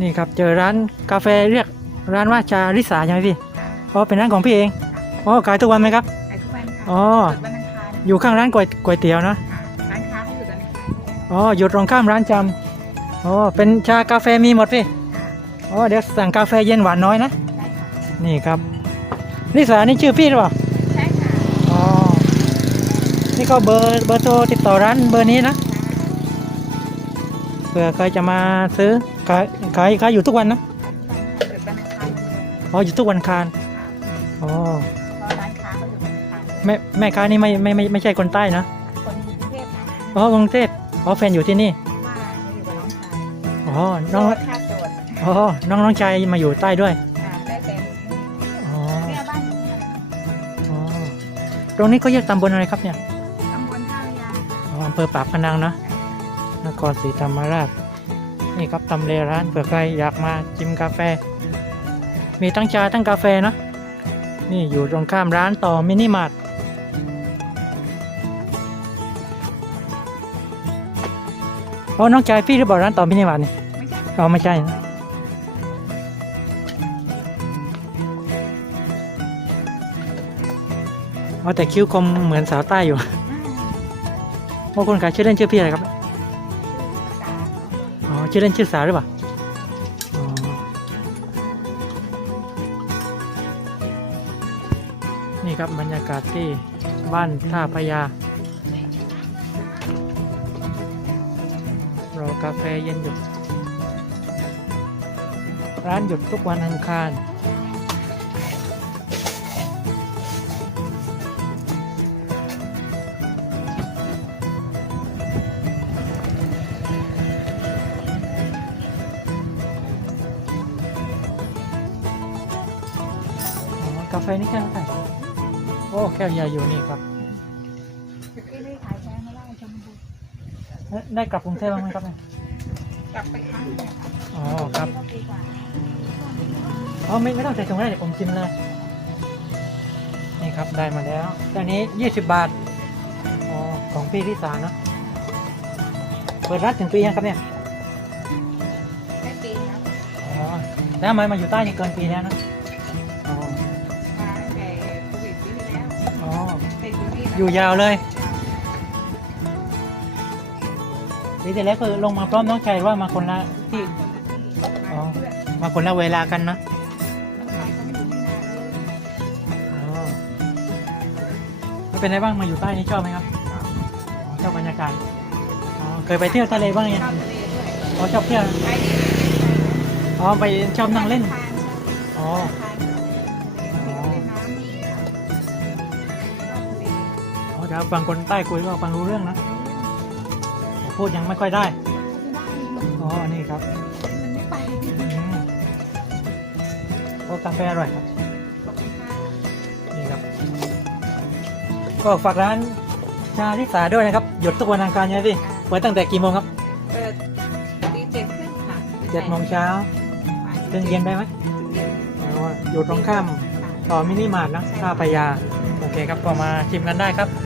นี่ครับเจอร้านกาแฟเรียกร้านว่าชาริสาใช่ไหมพี่อ๋อเป็นร้านของพี่เองอ๋อขายทุกวันไหมครับขายทุกวันค่ะอ๋อหยุดวันอังคารอยู่ข้างร้านก๋วยก๋วยเตี๋ยวนะค่ะร้านค้าเขาหยุดวันอังคารอ๋ออยู่ตรงข้ามร้านจำอ๋อเป็นชากาแฟมีหมดพี่ค่ะอ๋อเดี๋ยวสั่งกาแฟเย็นหวานน้อยนะได้ค่ะนี่ครับริสานี่ชื่อพี่หรือเปล่าใช่ค่ะอ๋อนี่ก็เบอร์เบอร์โทรติดต่อร้านเบอร์นี้นะเผื่อใครจะมาซื้อ ขายขายขายอยู่ทุกวันนะหยุดวันอังคารเลยอ๋ออยู่ทุกวันอังคารค่ะอ๋อเพราะร้านค้าเขาหยุดวันอังคารแม่แม่ค้านี่ไม่ไม่ไม่ไม่ใช่คนใต้นะคนกรุงเทพนะอ๋อกรุงเทพอ๋อแฟนอยู่ที่นี่ว่าไม่อยู่กับน้องชายอ๋อน้องโสดค่ะโสดอ๋อน้องน้องชายมาอยู่ใต้ด้วยค่ะได้แต่อ๋อเนี่ยบ้านอยู่เนี่ยอ๋อตรงนี้เขาแยกตำบลอะไรครับเนี่ยตำบลท่าพระยาค่ะอ๋ออำเภอปากพนังนะนครศรีธรรมราช นี่ครับตำเลร้านเผื่อใครอยากมาชิมกาแฟ มีทั้งชาทั้งกาแฟนะนี่อยู่ตรงข้ามร้านต่อมินิมาร์ทอ๋อน้องชายพี่หรือเปล่าร้านต่อมินิมาร์ทนี่ไม่ใช่อ๋อไม่ใช่นะอ๋อแต่คิ้วคมเหมือนสาวใต้อยู่อืมโอ้คนขายชื่อเล่นชื่อพี่อะไรครับสาอ๋อ ชื่อเล่นชื่อสาหรือเปล่านี่ครับบรรยากาศที่บ้านท่าพระยารอกาแฟเย็นหยุด ร้านหยุดทุกวันอังคาร กาแฟนี่แก้วเท่าไหร่โอ้แก้วใหญ่อยู่นี่ครับพี่ไม่ขายแพงไม่ได้ชมพูเอ๊ะได้กลับกรุงเทพบ้างไหมครับเนี่ยกลับไปครั้งเนี่ยค่ะอ๋อครับ ก็ปีกว่าอ๋อไม่ไม่ต้องใส่ถุงก็ได้เดี๋ยวผมชิมเลย นี่ครับได้มาแล้วแก้วนี้ 20 บาทอ๋อของพี่ที่สานะเปิดร้านถึงปียังครับเนี่ย ได้ปีนะอ๋อแล้วทำไมมาอยู่ใต้นี่เกินปีแล้วนะ อยู่ที่อยู่ยาวเลยปีที่แล้วคือลงมาพร้อมน้องชายว่ามาคนละที่อ๋อมาคนละเวลากันนะอ๋อแล้วเป็นไงบ้างมาอยู่ใต้นี่ชอบไหมครับอ๋อชอบบรรยากาศอ๋อเคยไปเที่ยวทะเลบ้างยังชอบทะเลด้วยอ๋อชอบเที่ยวไปนี่อ๋อไปชอบนั่งเล่นอ๋อ อ๋อเดี๋ยวฟังคนใต้คุยก็ฟังรู้เรื่องนะพูดยังไม่ค่อยได้อ๋อนี่ครับอืมโอ้กาแฟอร่อยครับนี่ครับ ก็ฝากร้านชาลิสาด้วยนะครับ หยุดทุกวันอังคารใช่ไหมพี่เปิดตั้งแต่กี่โมงครับเปิดตีเจ็ดครึ่งค่ะเจ็ดโมงเช้าถึงเย็นได้ไหมถึงเย็นอ๋ออยู่ตรงข้ามค่ะต่อมินิมาร์ทนะท่าพระยา โอเคครับก็มาชิมกันได้ครับ